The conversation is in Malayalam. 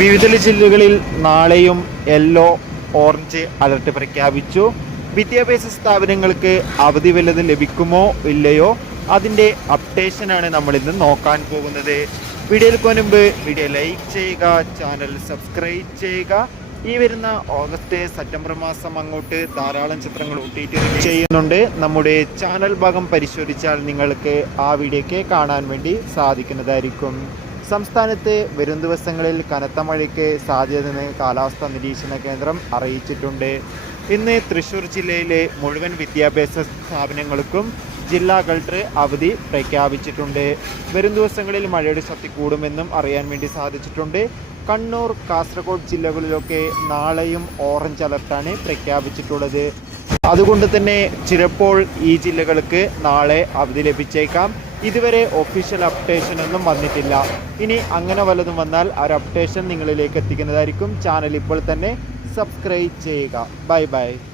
വിവിധ ജില്ലകളിൽ നാളെയും യെല്ലോ ഓറഞ്ച് അലർട്ട് പ്രഖ്യാപിച്ചു. വിദ്യാഭ്യാസ സ്ഥാപനങ്ങൾക്ക് അവധി വല്ലതും ലഭിക്കുമോ ഇല്ലയോ അതിൻ്റെ അപ്ഡേഷനാണ് നമ്മളിന്ന് നോക്കാൻ പോകുന്നത്. വീഡിയോയിൽ മുൻപ് വീഡിയോ ലൈക്ക് ചെയ്യുക, ചാനൽ സബ്സ്ക്രൈബ് ചെയ്യുക. ഈ വരുന്ന ഓഗസ്റ്റ് സെപ്റ്റംബർ മാസം അങ്ങോട്ട് ധാരാളം ചിത്രങ്ങൾ OTT ചെയ്യുന്നുണ്ട്. നമ്മുടെ ചാനൽ ഭാഗം പരിശോധിച്ചാൽ നിങ്ങൾക്ക് ആ വീഡിയോയ്ക്ക് കാണാൻ വേണ്ടി സാധിക്കുന്നതായിരിക്കും. സംസ്ഥാനത്ത് വരും ദിവസങ്ങളിൽ കനത്ത മഴയ്ക്ക് സാധ്യതയെന്ന് കാലാവസ്ഥാ നിരീക്ഷണ കേന്ദ്രം അറിയിച്ചിട്ടുണ്ട്. ഇന്ന് തൃശ്ശൂർ ജില്ലയിലെ മുഴുവൻ വിദ്യാഭ്യാസ സ്ഥാപനങ്ങൾക്കും ജില്ലാ കളക്ടർ അവധി പ്രഖ്യാപിച്ചിട്ടുണ്ട്. വരും ദിവസങ്ങളിൽ മഴയുടെ ശക്തി കൂടുമെന്നും അറിയാൻ വേണ്ടി സാധിച്ചിട്ടുണ്ട്. കണ്ണൂർ, കാസർഗോഡ് ജില്ലകളിലൊക്കെ നാളെയും ഓറഞ്ച് അലർട്ടാണ് പ്രഖ്യാപിച്ചിട്ടുള്ളത്. അതുകൊണ്ട് തന്നെ ചിലപ്പോൾ ഈ ജില്ലകൾക്ക് നാളെ അവധി ലഭിച്ചേക്കാം. ഇതുവരെ ഒഫീഷ്യൽ അപ്ഡേഷൻ ഒന്നും വന്നിട്ടില്ല. ഇനി അങ്ങനെ വല്ലതും വന്നാൽ ആ ഒരു അപ്ഡേഷൻ നിങ്ങളിലേക്ക് എത്തിക്കുന്നതായിരിക്കും. ചാനൽ ഇപ്പോൾ തന്നെ സബ്സ്ക്രൈബ് ചെയ്യുക. Bye bye.